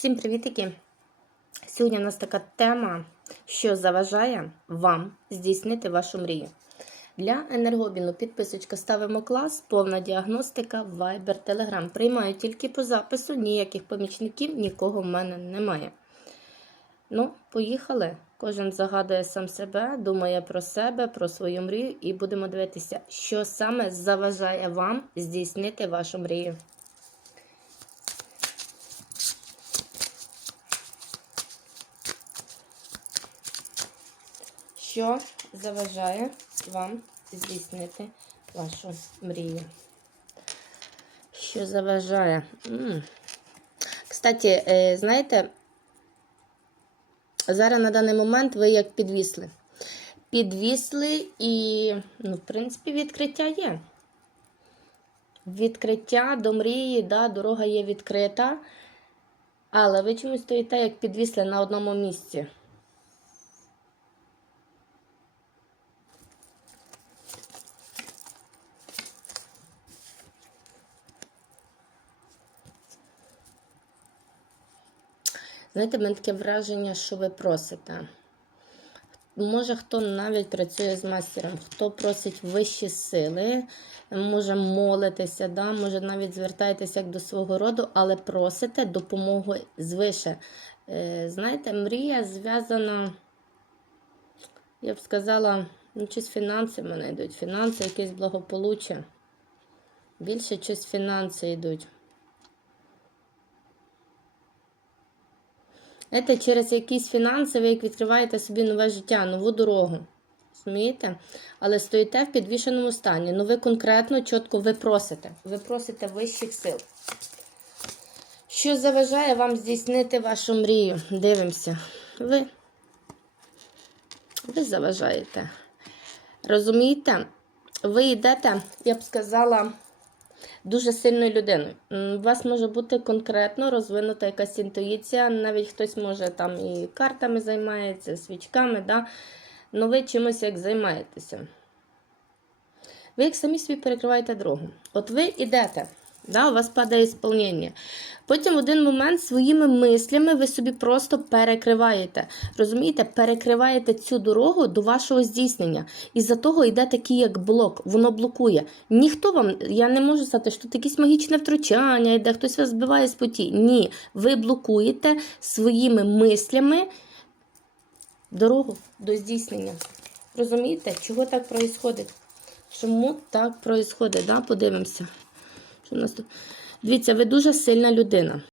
Всім привітики! Сьогодні у нас така тема, що заважає вам здійснити вашу мрію. Для енергобіну підписочка ставимо клас, повна діагностика, Viber, Telegram. Приймаю тільки по запису, ніяких помічників, нікого в мене немає. Ну, поїхали. Кожен загадує сам себе, думає про себе, про свою мрію, і будемо дивитися, що саме заважає вам здійснити вашу мрію. Що заважає вам здійснити вашу мрію? Що заважає? М. Кстати, е, знаєте, зараз на даний момент ви як підвісли. Підвісли і, ну, в принципі, відкриття є. Відкриття до мрії, да, дорога є відкрита, але ви чомусь стоїте як підвісли на одному місці. Знаєте, в мене таке враження, що ви просите. Може, хто навіть працює з мастером, хто просить вищі сили, може молитися, да? може навіть звертаєтеся до свого роду, але просите допомогу звише. Е, Знаєте, мрія зв'язана, я б сказала, ну, щось фінанси мене йдуть. Фінанси, якесь благополуччя. Більше щось фінанси йдуть. Знаєте, через якісь фінанси ви як відкриваєте собі нове життя, нову дорогу. Розумієте? Але стоїте в підвішеному стані. Ну ви конкретно, чітко ви просите. Ви просите вищих сил. Що заважає вам здійснити вашу мрію? Дивимося. Ви, ви заважаєте. Розумієте? Ви йдете, я б сказала, дуже сильною людиною. У вас може бути конкретно розвинута якась інтуїція, навіть хтось може там і картами займається, свічками, да? ну ви чимось як займаєтеся. Ви як самі собі перекриваєте дорогу. От ви йдете, да, у вас падає сповнення. Потім в один момент своїми мислями ви собі просто перекриваєте. Розумієте, перекриваєте цю дорогу до вашого здійснення. І за того йде такий як блок, воно блокує. Ніхто вам, я не можу сказати, що тут якесь магічне втручання, йде, хтось вас збиває з путі. Ні, ви блокуєте своїми мислями дорогу до здійснення. Розумієте, чого так відбувається? Чому так відбувається? Да? Подивимося. Що у нас тут? Дивіться, ви дуже сильна людина.